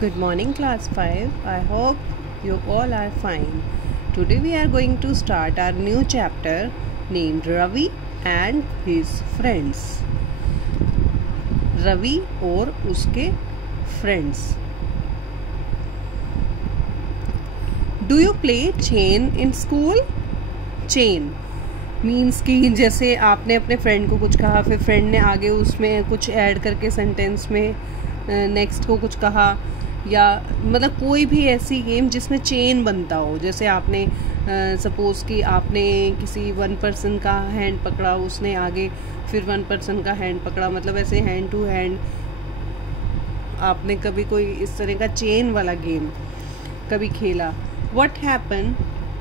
Good morning, class 5. I hope you all are fine. Today we are going to start our new chapter named Ravi and his friends. Ravi और उसके friends. Do you play chain in school? Chain means कि जैसे आपने अपने friend को कुछ कहा, फिर फ्रेंड ने आगे उसमें कुछ ऐड करके सेंटेंस में नेक्स्ट को कुछ कहा, या मतलब कोई भी ऐसी गेम जिसमें चेन बनता हो. जैसे आपने सपोज़ कि आपने किसी वन पर्सन का हैंड पकड़ा, उसने आगे फिर वन पर्सन का हैंड पकड़ा, मतलब ऐसे हैंड टू हैंड. आपने कभी कोई इस तरह का चेन वाला गेम कभी खेला. What happen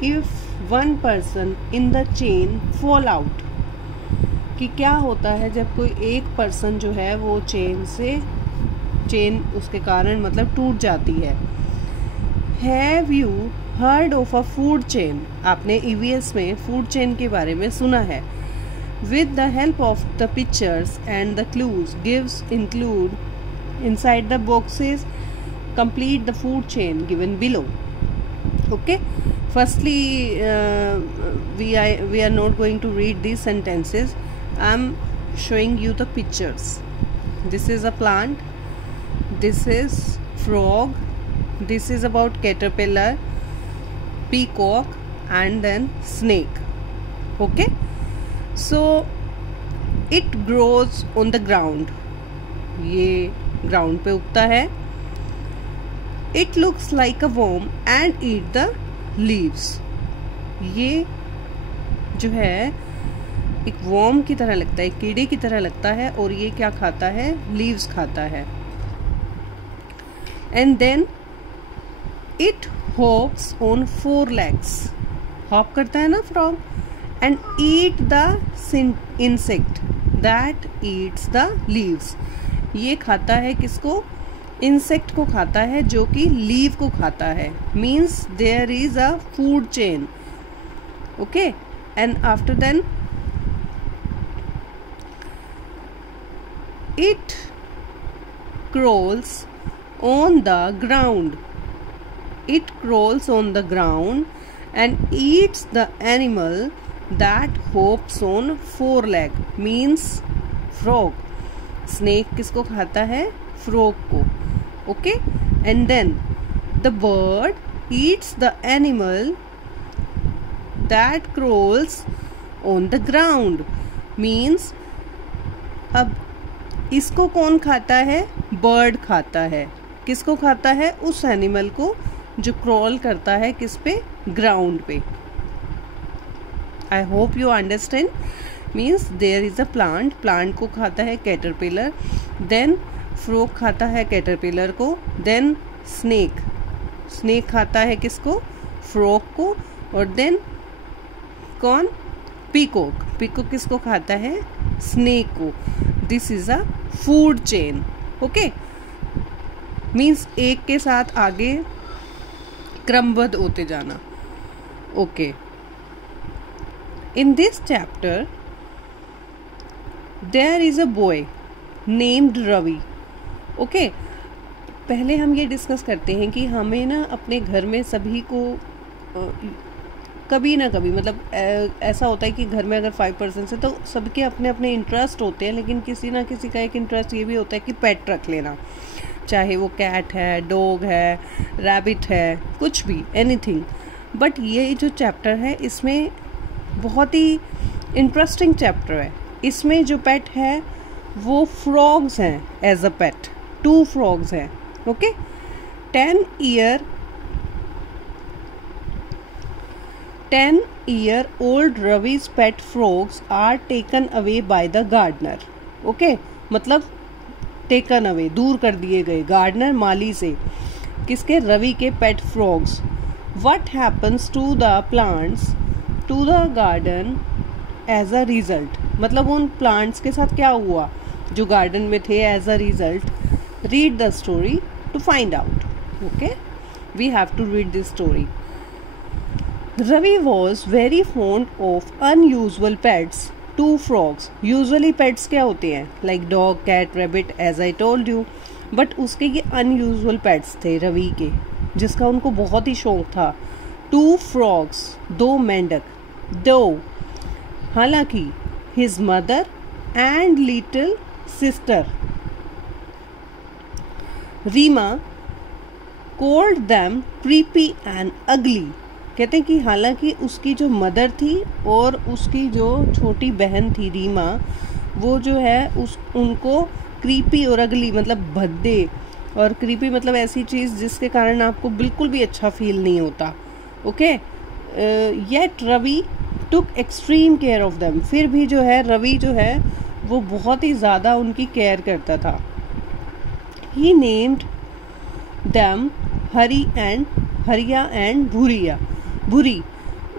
if one person in the chain fall out, कि क्या होता है जब कोई एक पर्सन जो है वो चेन उसके कारण मतलब टूट जाती है. Have you heard of a food chain? आपने EVS में फूड चेन के बारे में सुना है. With the help of the pictures and the clues gives include inside the boxes complete the food chain given below. Okay, firstly we are not going to read these sentences. I'm showing you the pictures. This is a plant, this is frog, this is about caterpillar, peacock and then snake. Okay, so it grows on the ground. ये ground पे उगता है. It looks like a worm and eat the leaves. ये जो है एक worm की तरह लगता है, कीड़े की तरह लगता है, और ये क्या खाता है? leaves खाता है. And then it hops on 4 legs. hop करता है ना frog. And eat the insect that eats the leaves. ये खाता है किसको? इंसेक्ट को खाता है जो कि लीव को खाता है. Means there is a food chain. Okay, and after then it crawls on the ground. It crawls on the ground and eats the animal that hops on 4 leg. Means frog. Snake किसको खाता है? Frog को. Okay, and then the bird eats the animal that crawls on the ground. Means अब इसको कौन खाता है? Bird खाता है. किसको खाता है? उस एनिमल को जो क्रॉल करता है किस पे? ग्राउंड पे. I hope you understand. Means there is a plant को खाता है कैटरपिलर, देन फ्रॉग खाता है कैटरपिलर को, देन स्नेक खाता है किसको? फ्रॉग को, और देन कौन? पीकॉक किसको खाता है? स्नेक को. This is a food chain. Okay, means एक के साथ आगे क्रमबद्ध होते जाना. Okay, in this chapter there is a boy named Ravi. Okay, पहले हम ये डिस्कस करते हैं कि हमें ना अपने घर में सभी को कभी ना कभी मतलब ऐसा होता है कि घर में अगर 5 पर्सन है तो सबके अपने अपने इंटरेस्ट होते हैं, लेकिन किसी ना किसी का एक इंटरेस्ट ये भी होता है कि पेट रख लेना, चाहे वो कैट है, डॉग है, रैबिट है, कुछ भी, एनीथिंग. बट ये जो चैप्टर है इसमें बहुत ही इंटरेस्टिंग चैप्टर है. इसमें जो पेट है वो फ्रॉग्स हैं एज अ पेट. 2 फ्रॉग्स हैं. Okay, 10-year-old Ravi's pet frogs are taken away by the gardener. Okay, मतलब टेकन अवे, दूर कर दिए गए, गार्डनर माली से. किसके? रवि के pet frogs. What happens to the plants to the garden as a result? मतलब उन प्लांट्स के साथ क्या हुआ जो गार्डन में थे as a result. Read the story to find out. Okay, we have to read this story. Ravi was very fond of unusual pets. 2 frogs. Usually pets क्या होते हैं? Like dog, cat, rabbit, as I told you. But उसके ये unusual pets थे रवि के, जिसका उनको बहुत ही शौक था। 2 frogs, 2 मेंढक, दो। हालांकि his mother and little sister Reema called them creepy and ugly. कहते हैं कि हालांकि उसकी जो मदर थी और उसकी जो छोटी बहन थी रीमा, वो जो है उनको क्रीपी और अगली मतलब भद्दे, और क्रीपी मतलब ऐसी चीज़ जिसके कारण आपको बिल्कुल भी अच्छा फील नहीं होता। Okay, yet Ravi took extreme care of them. फिर भी जो है रवि जो है वो बहुत ही ज़्यादा उनकी केयर करता था। ही नेम्ड देम हरिया एंड भूरी।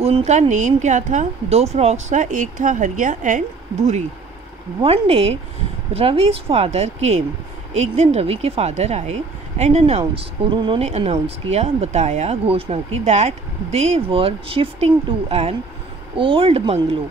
उनका नेम क्या था 2 फ्रॉग्स का, एक था Hariya and Bhuri. One day Ravi's father came. एक दिन रवि के फादर आए एंड अनाउंस, और उन्होंने अनाउंस किया, बताया, घोषणा की that they were shifting to an old bungalow.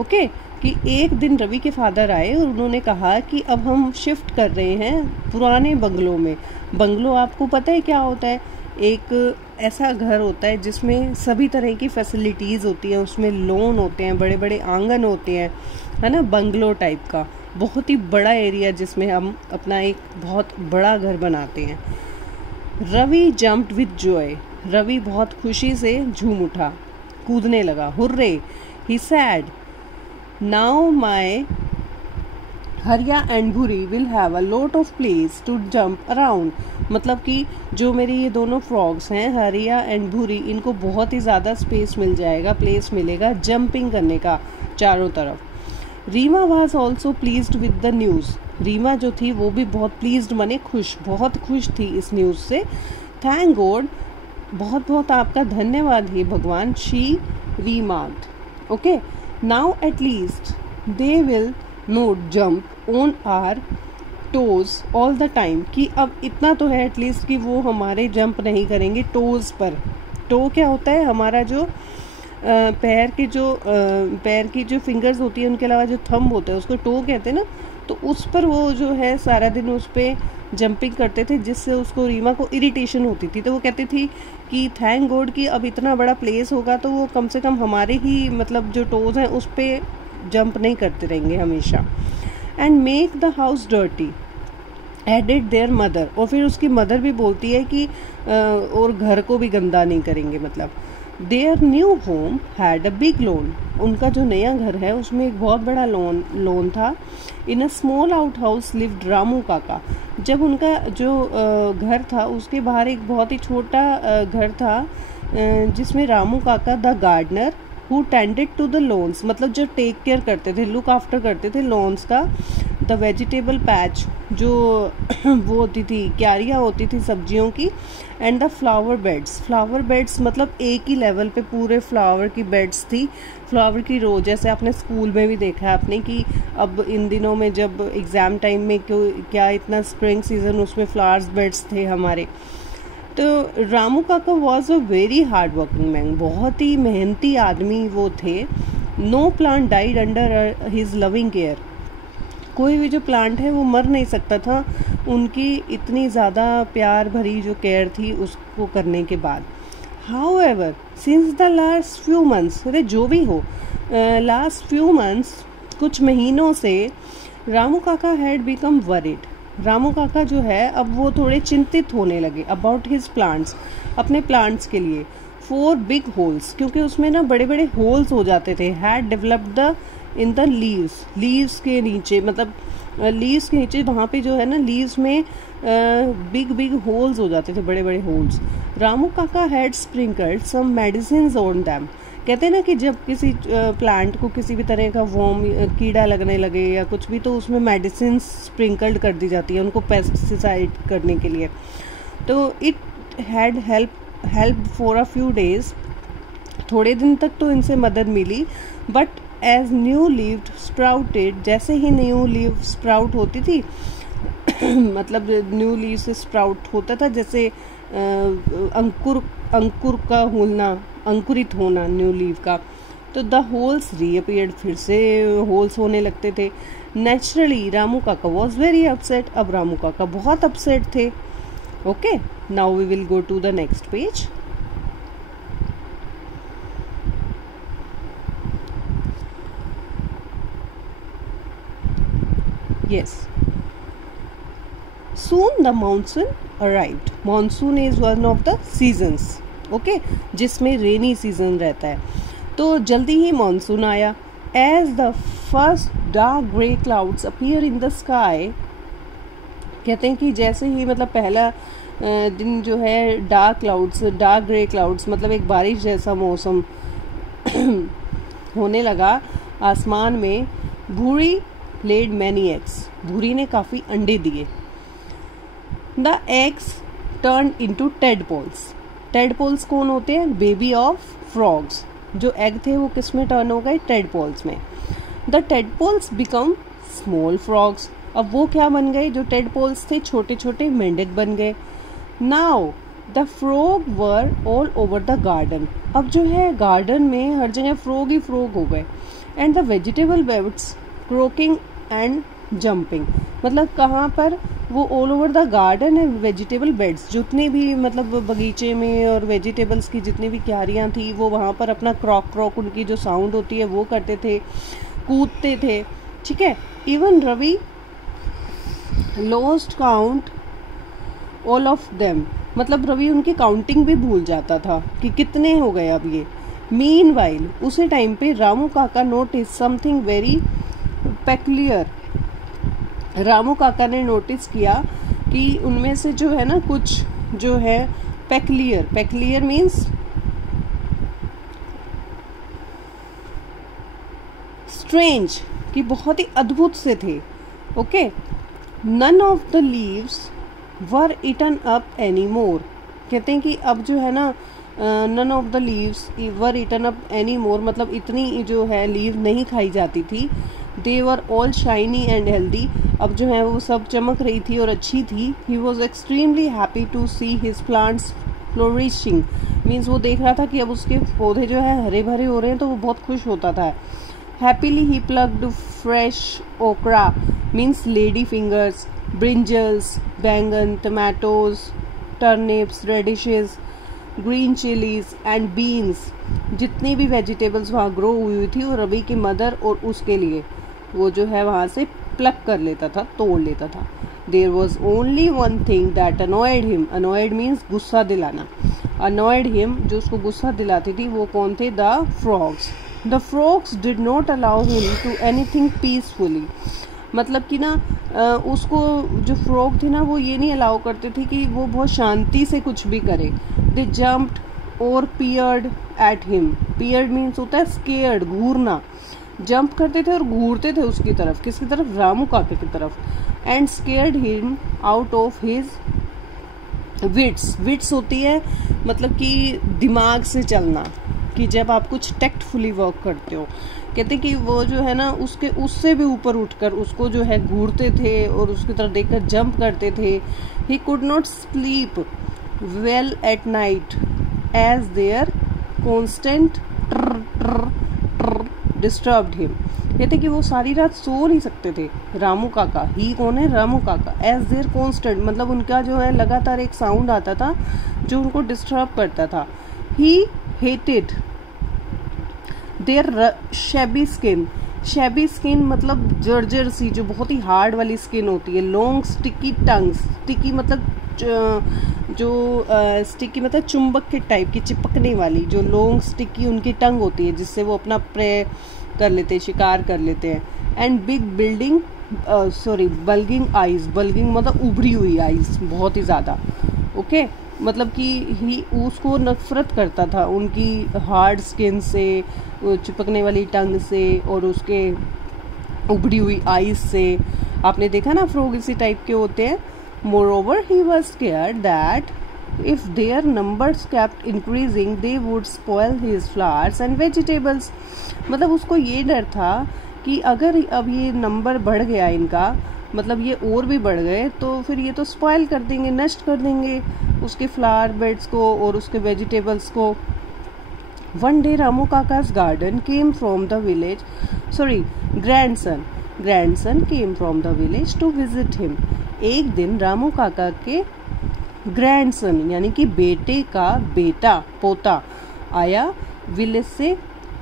Okay, कि एक दिन रवि के फादर आए और उन्होंने कहा कि अब हम शिफ्ट कर रहे हैं पुराने बंगलों में। बंगलो आपको पता है क्या होता है? एक ऐसा घर होता है जिसमें सभी तरह की फैसिलिटीज़ होती हैं, उसमें लॉन होते हैं, बड़े बड़े आंगन होते हैं, है ना, बंगलो टाइप का बहुत ही बड़ा एरिया जिसमें हम अपना एक बहुत बड़ा घर बनाते हैं। Ravi jumped with joy. Ravi बहुत खुशी से झूम उठा, कूदने लगा। Hurray, he said, now my Hariya and Bhuri will have a lot of place to jump around. मतलब कि जो मेरे ये दोनों फ्रॉग्स हैं हरिया एंड भूरी, इनको बहुत ही ज़्यादा स्पेस मिल जाएगा, प्लेस मिलेगा जंपिंग करने का चारों तरफ। Reema was also pleased with the news. Reema जो थी वो भी बहुत प्लीज्ड माने खुश, बहुत खुश थी इस न्यूज़ से। थैंक गॉड, बहुत बहुत आपका धन्यवाद ही भगवान। She remarked. Okay, now at least they will not jump on our toes all the time. कि अब इतना तो है एटलीस्ट कि वो हमारे जंप नहीं करेंगे टोज पर। टो क्या होता है? हमारा जो पैर की जो फिंगर्स होती है उनके अलावा जो थंब होता है उसको टो कहते हैं ना। तो उस पर वो जो है सारा दिन उस पर जंपिंग करते थे, जिससे उसको रीमा को इरिटेशन होती थी। तो वो कहती थी कि थैंक गॉड कि अब इतना बड़ा प्लेस होगा तो वो कम से कम हमारे ही मतलब जो टोज हैं उस पर जंप नहीं करते रहेंगे हमेशा। And make the house dirty added their mother. और फिर उसकी मदर भी बोलती है कि और घर को भी गंदा नहीं करेंगे। मतलब their new home had a big lawn. उनका जो नया घर है उसमें एक बहुत बड़ा लॉन था। In a small outhouse lived Ramu Kaka. जब उनका जो घर था उसके बाहर एक बहुत ही छोटा घर था जिसमें Ramu Kaka the gardener who tended to the lawns, मतलब जो टेक केयर करते थे, लुक आफ्टर करते थे लॉन्स का। द वेजिटेबल पैच, जो वो होती थी क्यारियाँ होती थी सब्जियों की। एंड द फ्लावर बेड्स मतलब एक ही लेवल पे पूरे फ्लावर की बेड्स थी, फ्लावर की रो। जैसे आपने स्कूल में भी देखा है आपने कि अब इन दिनों में जब एग्ज़ाम टाइम में क्या इतना स्प्रिंग सीजन, उसमें फ्लावर्स बेड्स थे हमारे। तो Ramu Kaka was a very hard working man, बहुत ही मेहनती आदमी वो थे। No plant died under his loving care. कोई भी जो प्लांट है वो मर नहीं सकता था उनकी इतनी ज़्यादा प्यार भरी जो केयर थी उसको करने के बाद। However since the last few months, अरे जो भी हो, लास्ट फ्यू मंथ्स कुछ महीनों से Ramu Kaka had become worried. Ramu काका जो है अब वो थोड़े चिंतित होने लगे अबाउट हिज प्लांट्स, अपने प्लांट्स के लिए। 4 बिग होल्स, क्योंकि उसमें ना बड़े बड़े होल्स हो जाते थे। Had developed the in the leaves के नीचे, मतलब लीव्स के नीचे वहाँ पे जो है ना लीव्स में बिग होल्स हो जाते थे, बड़े बड़े holes. Ramu Kaka had sprinkled some medicine on them. कहते हैं ना कि जब किसी प्लांट को किसी भी तरह का वर्म कीड़ा लगने लगे या कुछ भी, तो उसमें मेडिसिन स्प्रिंकल्ड कर दी जाती है उनको पेस्टिसाइड करने के लिए। तो it had help for a few days, थोड़े दिन तक तो इनसे मदद मिली। But as new leave sprouted, जैसे ही न्यू लीव स्प्राउट होती थी मतलब न्यू लीव से स्प्राउट होता था, जैसे अंकुर का होना, अंकुरित होना न्यू लीव का। तो द होल्स रीअपीयर्ड, फिर से होल्स होने लगते थे। Naturally Ramu Kaka was very upset, अब रामू काका बहुत अपसेट थे. Okay, now we will go to the next page. Yes. Soon the monsoon arrived. Monsoon is one of the seasons. Okay, जिसमें रेनी सीजन रहता है. तो जल्दी ही मानसून आया. As the first dark grey clouds appear in the sky, कहते हैं कि जैसे ही मतलब पहला दिन जो है डार्क ग्रे क्लाउड्स मतलब एक बारिश जैसा मौसम होने लगा आसमान में. भूरी laid many eggs. भूरी ने काफ़ी अंडे दिए. The eggs turned into tadpoles. Tadpoles कौन होते हैं? Baby of frogs. जो एग थे वो किस में टर्न हो गए? tadpoles में. The tadpoles become small frogs. अब वो क्या बन गए? जो tadpoles थे छोटे छोटे मेंढक बन गए. Now the frog were all over the garden. अब जो है गार्डन में हर जगह फ्रॉग ही फ्रॉग हो गए. And the vegetable beds croaking and jumping. मतलब कहाँ पर? वो ऑल ओवर द गार्डन है. वेजिटेबल बेड्स जितने भी मतलब बगीचे में और वेजिटेबल्स की जितनी भी क्यारियाँ थी वो वहाँ पर अपना क्रॉक क्रॉक उनकी जो साउंड होती है वो करते थे, कूदते थे. ठीक है. Even Ravi lost count all of them. मतलब रवि उनकी काउंटिंग भी भूल जाता था कि कितने हो गए अब ये. मीनवाइल उसी टाइम पे रामू काका notice something very peculiar. Ramu Kaka ने नोटिस किया कि उनमें से जो है ना कुछ जो है पेक्युलियर मीन्स स्ट्रेंज, कि बहुत ही अद्भुत से थे. Okay. None of the leaves were eaten up any more. कहते हैं कि अब जो है ना none of the leaves were eaten up any more मतलब इतनी जो है लीव नहीं खाई जाती थी. They were all shiny and healthy. अब जो है वो सब चमक रही थी और अच्छी थी. He was extremely happy to see his plants flourishing. Means वो देख रहा था कि अब उसके पौधे जो है हरे भरे हो रहे हैं तो वो बहुत खुश होता था. Happily he plucked fresh okra means lady fingers, brinjals, बैंगन, tomatoes, turnips, radishes, green chillies and beans. जितनी भी वेजिटेबल्स वहाँ ग्रो हुई थी वो रवि की मदर और उसके लिए वो जो है वहाँ से प्लग कर लेता था, तोड़ लेता था. There was only one thing that annoyed him. Annoyed means गुस्सा दिलाना. अनॉयड हिम जो उसको गुस्सा दिलाती थी वो कौन थे? The frogs. The frogs did not allow him to anything peacefully. मतलब कि ना उसको जो फ्रॉग थी ना वो ये नहीं अलाउ करते थे कि वो बहुत शांति से कुछ भी करे. दे जम्प्ड और peered at him. Peered means होता है स्केयर्ड, घूरना. जंप करते थे और घूरते थे उसकी तरफ. किसकी तरफ? रामू काके की तरफ. And scared him out of his wits. Wits होती है मतलब कि दिमाग से चलना, कि जब आप कुछ टैक्टफुली वर्क करते हो. कहते कि वो जो है ना उससे भी ऊपर उठकर उसको जो है घूरते थे और उसकी तरफ देखकर जंप करते थे. He could not sleep well at night as their constant disturbed him. कहते कि वो सारी रात सो नहीं सकते थे. रामू काका, ही कौन है? रामू काका. एज देयर कॉन्स्टेंट मतलब उनका जो है लगातार एक साउंड आता था जो उनको डिस्टर्ब करता था. He hated their shabby skin. Shabby skin मतलब जर्जर सी, जो बहुत ही हार्ड वाली स्किन होती है. Long sticky tongues. स्टिकी मतलब स्टिकी मतलब चुंबक के टाइप की, चिपकने वाली. जो लॉन्ग स्टिकी उनकी टंग होती है जिससे वो अपना प्रे कर लेते हैं, शिकार कर लेते हैं. And big bulging eyes. Bulging मतलब उभरी हुई आइज, बहुत ही ज़्यादा. ओके. मतलब कि ही उसको नफरत करता था उनकी हार्ड स्किन से, चिपकने वाली टंग से और उसके उभरी हुई आइज से. आपने देखा ना फ्रॉग इसी टाइप के होते हैं. Moreover, he was scared that if their numbers kept increasing, they would spoil his flowers and vegetables. मतलब उसको ये डर था कि अगर अब ये नंबर बढ़ गया इनका, मतलब ये और भी बढ़ गए तो फिर ये तो स्पॉइल कर देंगे, नष्ट कर देंगे उसके फ्लावर बेड्स को और उसके वेजिटेबल्स को. One day Ramu Kaka's garden came from the village, grandson. Grandson came from the village to visit him. एक दिन रामू काका के ग्रैंडसन यानी कि बेटे का बेटा पोता आया विलेज से,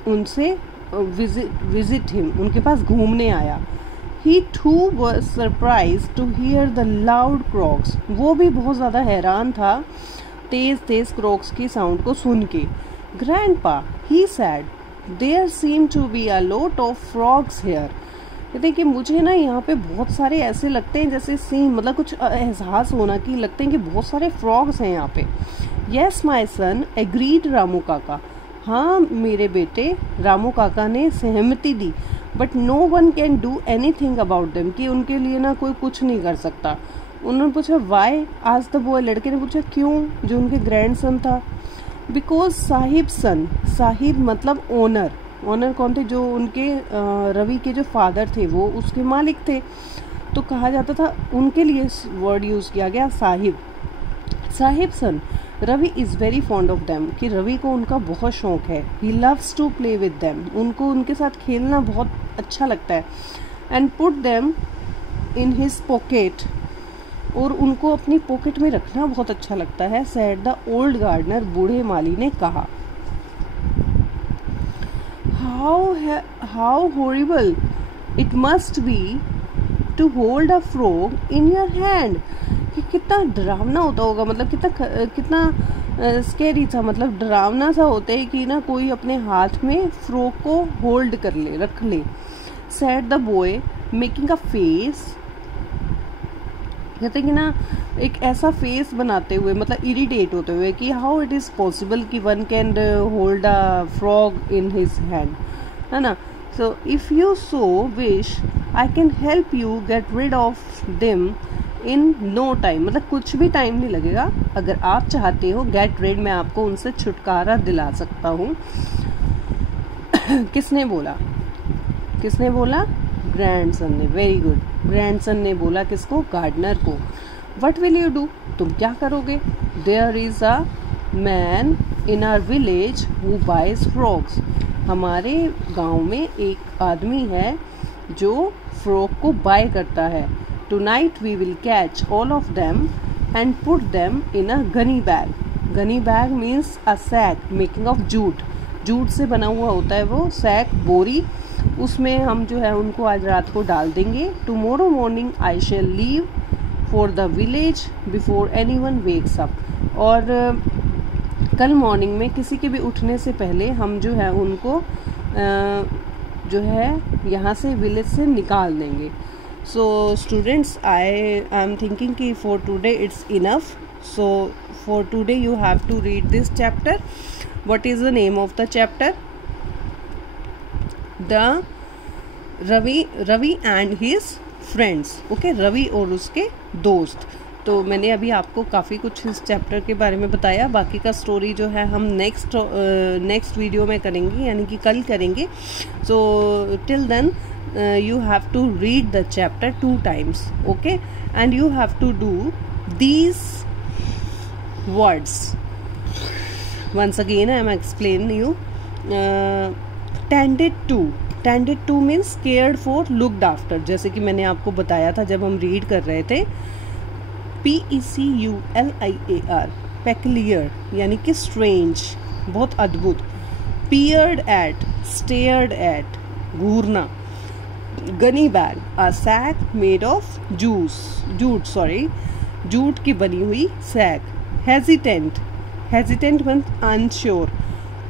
उनसे विजिट हिम, उनके पास घूमने आया। He too was surprised to hear the loud croaks. वो भी बहुत ज़्यादा हैरान था तेज़ तेज़ क्रॉक्स की साउंड को सुन के। Grandpa, he said, there seem to be a lot of frogs here. कहते हैं कि मुझे ना यहाँ पे बहुत सारे ऐसे लगते हैं जैसे सीन, मतलब कुछ एहसास होना कि लगते हैं कि बहुत सारे फ्रॉग्स हैं यहाँ पे। Yes, my son, agreed Ramu काका। हाँ मेरे बेटे, रामू काका ने सहमति दी। But no one can do anything about them, कि उनके लिए ना कोई कुछ नहीं कर सकता। उन्होंने पूछा वाई, आज द बॉय, लड़के ने पूछा क्यों, जो उनके ग्रैंडसन था। बिकॉज साहिब सन, साहिब मतलब ओनर, ओनर कौन थे, जो उनके रवि के जो फादर थे वो उसके मालिक थे, तो कहा जाता था उनके लिए वर्ड यूज़ किया गया sahib, sahib son. Ravi is very fond of them, कि रवि को उनका बहुत शौक है। He loves to play with them, उनको उनके साथ खेलना बहुत अच्छा लगता है। And put them in his pocket, और उनको अपनी पॉकेट में रखना बहुत अच्छा लगता है। सेड द ओल्ड गार्डनर, बूढ़े माली ने कहा। How horrible it must be to hold a frog in your hand, कि कितना डरावना होता होगा, मतलब कितना स्कैरी था, मतलब डरावना सा होता है कि ना कोई अपने हाथ में फ्रॉक को होल्ड कर ले, रख ले। Said the boy making a face, कहते कि ना एक ऐसा फेस बनाते हुए, मतलब इरिटेट होते हुए, कि हाउ इट इज़ पॉसिबल कि one can hold a frog in his hand, है ना। So if you so wish I can help you get rid of them in no time, मतलब कुछ भी टाइम नहीं लगेगा, अगर आप चाहते हो गेट रेड, मैं आपको उनसे छुटकारा दिला सकता हूँ। किसने बोला, किसने बोला, ग्रैंडसन ने। वेरी गुड, ग्रैंडसन ने बोला किसको, गार्डनर को। व्हाट विल यू डू, तुम क्या करोगे। There is a man in our village who buys frogs, हमारे गांव में एक आदमी है जो फ्रॉग को बाय करता है। Tonight we will catch all of them and put them in a gunny bag. Gunny bag means a sack making of jute. Jute से बना हुआ होता है वो सैक, बोरी, उसमें हम जो है उनको आज रात को डाल देंगे। Tomorrow morning I shall leave for the village before anyone wakes up. और कल मॉर्निंग में किसी के भी उठने से पहले हम जो है उनको जो है यहाँ से विलेज से निकाल देंगे। So students, I am thinking कि for today it's enough. So for today you have to read this chapter. What is the name of the chapter? The Ravi and his friends. Okay, Ravi और उसके दोस्त। तो मैंने अभी आपको काफ़ी कुछ इस चैप्टर के बारे में बताया। बाकी का स्टोरी जो है हम नेक्स्ट वीडियो में करेंगे, यानी कि कल करेंगे। So till then you have to read the chapter 2 times, okay, and you have to do these words. Once again I am explaining you. Tended to means cared for, looked after, जैसे कि मैंने आपको बताया था जब हम read कर रहे थे। peculiar, peculiar यानी कि strange, बहुत अद्भुत। peered at, stared at, घूरना। Gunny bag, a sack made of jute की बनी हुई सैक। हेजिटेंट मीन्स अनश्योर,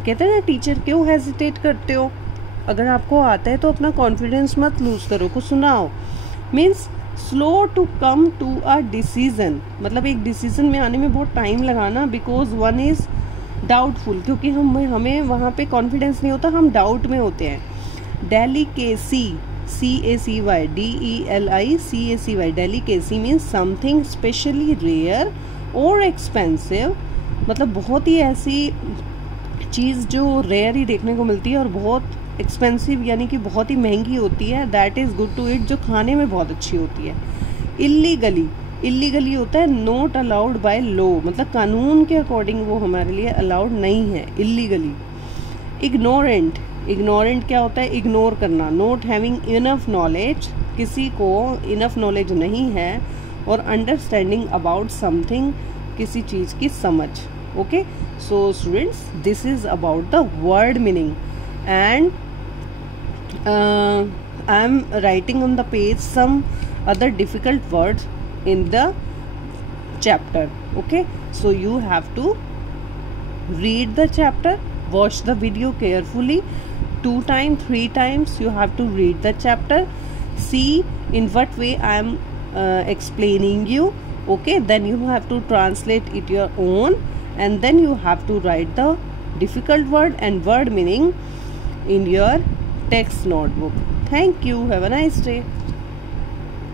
कहते हैं ना टीचर क्यों हेजिटेट करते हो, अगर आपको आता है तो अपना कॉन्फिडेंस मत लूज करो, कुछ सुनाओ। Means slow to come to a decision, मतलब एक डिसीजन में आने में बहुत टाइम लगाना। बिकॉज वन इज़ डाउटफुल, क्योंकि हमें वहाँ पे कॉन्फिडेंस नहीं होता, हम डाउट में होते हैं। Delicacy, CACY, DELICACY, delicacy means something specially rare और एक्सपेंसिव, मतलब बहुत ही ऐसी चीज़ जो रेयर ही देखने को मिलती है और बहुत एक्सपेंसिव यानी कि बहुत ही महंगी होती है। That is good to eat, जो खाने में बहुत अच्छी होती है। इल्लीगली होता है नॉट अलाउड बाय लॉ, मतलब कानून के अकॉर्डिंग वो हमारे लिए अलाउड नहीं है, इल्लीगली। इग्नोरेंट क्या होता है? इग्नोर करना. नॉट हैविंग इनफ नॉलेज, किसी को इनफ नॉलेज नहीं है. और अंडरस्टैंडिंग अबाउट समथिंग, किसी चीज़ की समझ. Okay, so students, this is about the word meaning. And I am writing on the page some other difficult words in the chapter. Okay, so you have to read the chapter, watch the video carefully 2 times 3 times. You have to read the chapter, see in what way I am explaining you. Okay, then you have to translate it your own, and then you have to write the difficult word and word meaning in your text notebook. Thank you. Have a nice day.